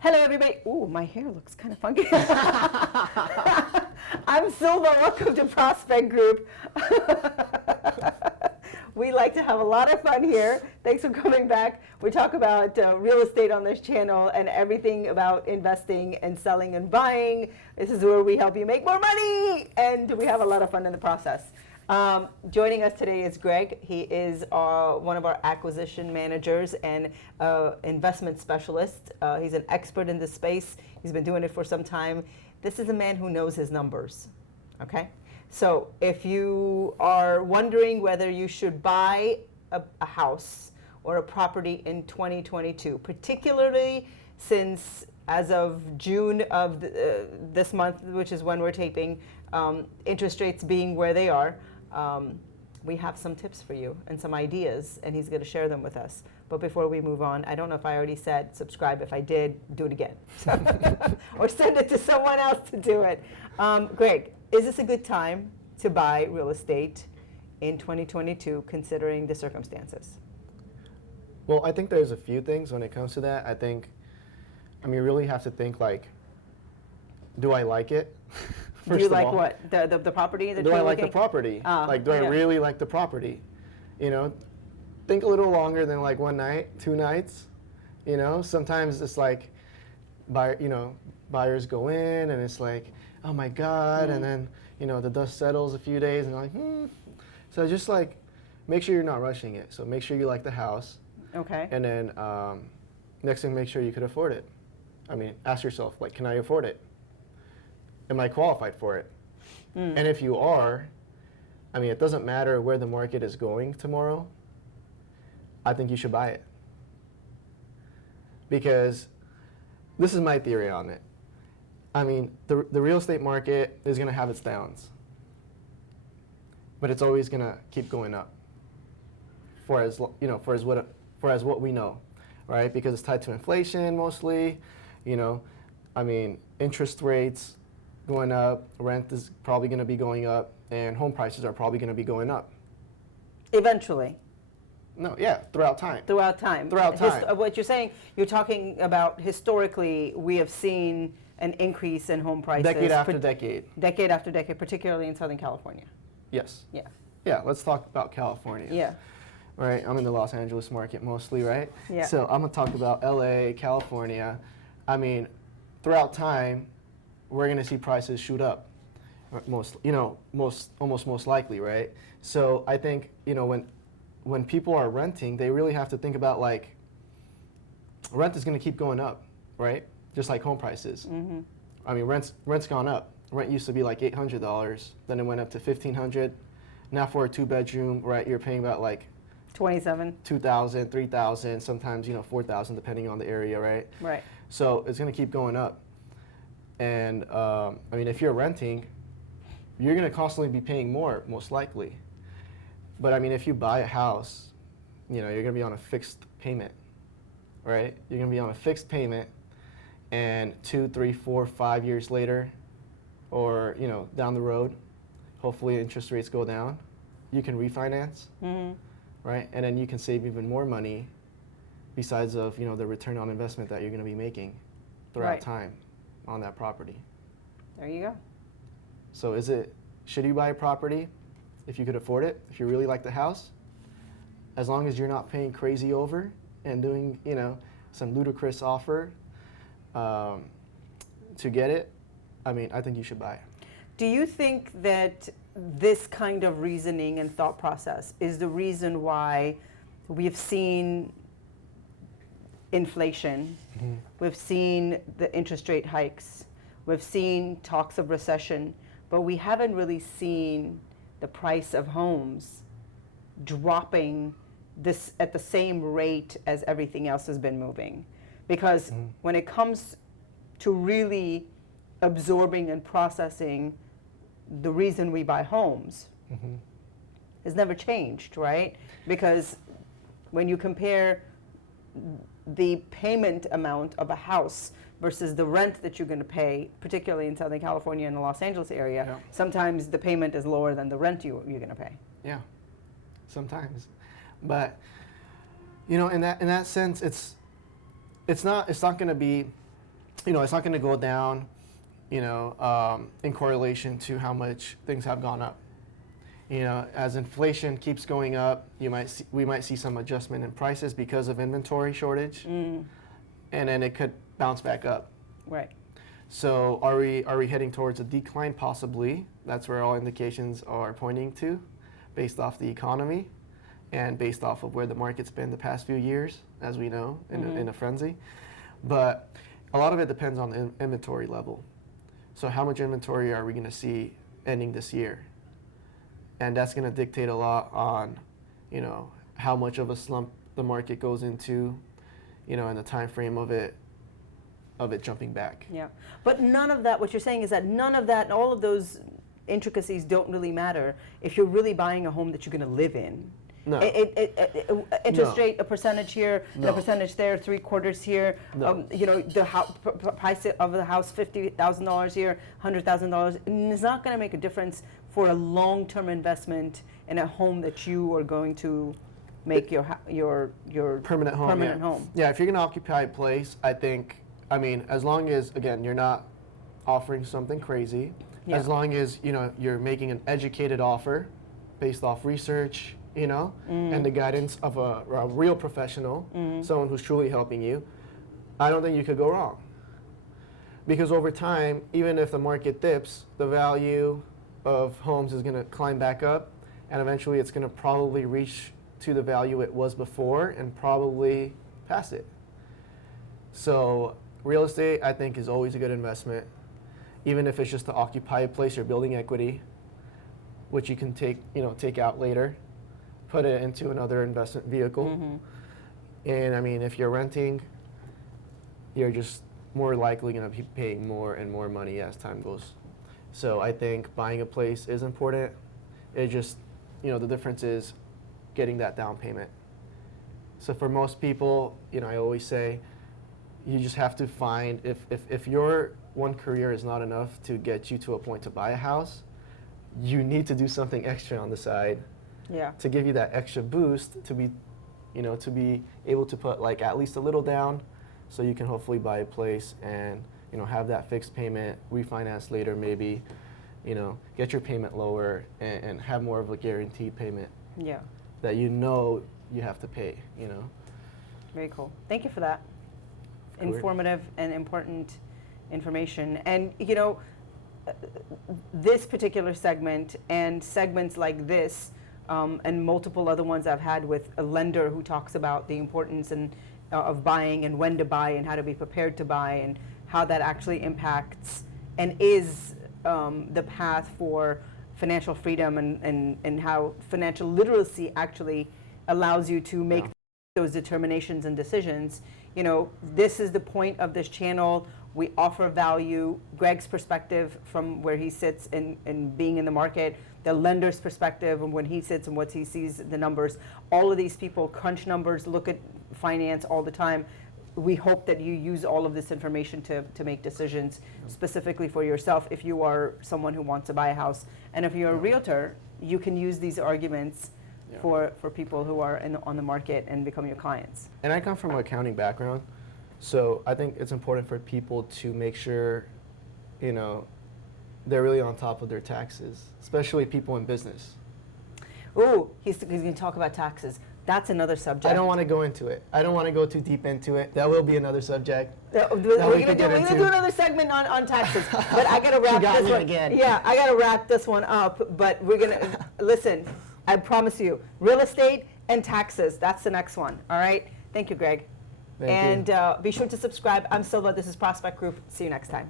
Hello, everybody. Ooh, my hair looks kind of funky. I'm Silva. Welcome to Prospect Group. We like to have a lot of fun here. Thanks for coming back. We talk about real estate on this channel and everything about investing and selling and buying. This is where we help you make more money, and we have a lot of fun in the process. Joining us today is Greg. He is one of our acquisition managers and investment specialist. He's an expert in this space. He's been doing it for some time. This is a man who knows his numbers, okay? So if you are wondering whether you should buy a house or a property in 2022, particularly since as of June of this month, which is when we're taping, interest rates being where they are, we have some tips for you and some ideas, and he's going to share them with us. But before we move on, I don't know if I already said subscribe. If I did, do it again. Or send it to someone else to do it. Greg, is this a good time to buy real estate in 2022, considering the circumstances? Well, I think there's a few things when it comes to that. You really have to think like, do I like it? Do you like what? The property that do you're I like looking? the property? Do I really like the property? You know, think a little longer than like one night, 2 nights. You know, sometimes it's like, buyers go in and it's like, oh my God, and then, the dust settles a few days and like, So just like, make sure you're not rushing it. So make sure you like the house. Okay. And then next thing, make sure you could afford it. Ask yourself, like, can I afford it? Am I qualified for it? And if you are, it doesn't matter where the market is going tomorrow, I think you should buy it. Because this is my theory on it. The real estate market is going to have its downs, but it's always going to keep going up for as what we know, right? Because it's tied to inflation mostly, interest rates going up, rent is probably going to be going up, and home prices are probably going to be going up. Eventually. No, yeah, throughout time. Throughout time. What you're saying, you're talking about historically, we have seen an increase in home prices. Decade after decade. Decade after decade, particularly in Southern California. Yes. Yeah. Yeah, let's talk about California. Yeah. Right, I'm in the Los Angeles market mostly, right? Yeah. So I'm gonna talk about LA, California. Throughout time, we're gonna see prices shoot up. Most likely, right? So I think, when people are renting, they really have to think about like, rent is gonna keep going up, right? Just like home prices. Rent's gone up. Rent used to be like $800, then it went up to $1,500. Now for a 2-bedroom, right, you're paying about like 27. $2,000, $3,000, sometimes $4,000 depending on the area, right? Right. So it's gonna keep going up. And if you're renting, you're gonna constantly be paying more, most likely. But if you buy a house, you're gonna be on a fixed payment, right? You're gonna be on a fixed payment, and 2, 3, 4, 5 years later, or down the road, hopefully interest rates go down, you can refinance, right? And then you can save even more money, besides of the return on investment that you're gonna be making throughout time on that property. There you go. So should you buy a property if you could afford it, if you really like the house, as long as you're not paying crazy over and doing, some ludicrous offer to get it, I think you should buy it. Do you think that this kind of reasoning and thought process is the reason why we've seen inflation, we've seen the interest rate hikes, we've seen talks of recession, but we haven't really seen the price of homes dropping this at the same rate as everything else has been moving? Because when it comes to really absorbing and processing the reason we buy homes, has never changed, right? Because when you compare the payment amount of a house versus the rent that you're going to pay, particularly in Southern California and the Los Angeles area, sometimes the payment is lower than the rent you're going to pay. Yeah, sometimes. But in that sense, it's not going to be it's not going to go down, in correlation to how much things have gone up. As inflation keeps going up, we might see some adjustment in prices because of inventory shortage, and then it could bounce back up. Right. So are we heading towards a decline? Possibly. That's where all indications are pointing to, based off the economy, and based off of where the market's been the past few years, as we know, in a frenzy. But a lot of it depends on the inventory level. So how much inventory are we going to see ending this year? And that's going to dictate a lot on, how much of a slump the market goes into, and the time frame of it jumping back. Yeah, but none of that, what you're saying is that none of that, all of those intricacies don't really matter if you're really buying a home that you're going to live in. No. Interest No. rate, a percentage here, and a No. percentage there, 3/4 here. No. The price of the house, $50,000 here, $100,000. It's not going to make a difference for a long-term investment in a home that you are going to make your Permanent home. permanent home. Yeah, if you're going to occupy a place, as long as, again, you're not offering something crazy, Yeah. as long as, you're making an educated offer based off research, and the guidance of a real professional, someone who's truly helping you, I don't think you could go wrong. Because over time, even if the market dips, the value of homes is going to climb back up, and eventually it's going to probably reach to the value it was before and probably pass it. So real estate, I think, is always a good investment, even if it's just to occupy a place. You're building equity, which you can take out later, put it into another investment vehicle. And if you're renting, you're just more likely going to be paying more and more money as time goes. So I think buying a place is important. It just, the difference is getting that down payment. So for most people, I always say, you just have to find, if your one career is not enough to get you to a point to buy a house, you need to do something extra on the side. Yeah. To give you that extra boost to be able to put at least a little down, so you can hopefully buy a place and have that fixed payment, refinance later maybe, get your payment lower and have more of a guaranteed payment. Yeah. That you have to pay. Very cool. Thank you for that. Cool. Informative and important information. And this particular segment and segments like this. And multiple other ones I've had with a lender who talks about the importance of buying and when to buy and how to be prepared to buy and how that actually impacts and is the path for financial freedom and how financial literacy actually allows you to make those determinations and decisions. This is the point of this channel. We offer value, Greg's perspective from where he sits and being in the market, the lender's perspective and when he sits and what he sees the numbers. All of these people crunch numbers, look at finance all the time. We hope that you use all of this information to make decisions specifically for yourself if you are someone who wants to buy a house. And if you're a realtor, you can use these arguments for people who are on the market and become your clients. And I come from an accounting background, so I think it's important for people to make sure, they're really on top of their taxes, especially people in business. Ooh, he's going to talk about taxes. That's another subject. I don't want to go into it. I don't want to go too deep into it. That will be another subject. We're going to do another segment on taxes. But I got to wrap this one again. Yeah, I got to wrap this one up. But we're going to listen. I promise you, real estate and taxes. That's the next one. All right. Thank you, Greg. Thank you. And be sure to subscribe. I'm Silva. This is Prospect Group. See you next time.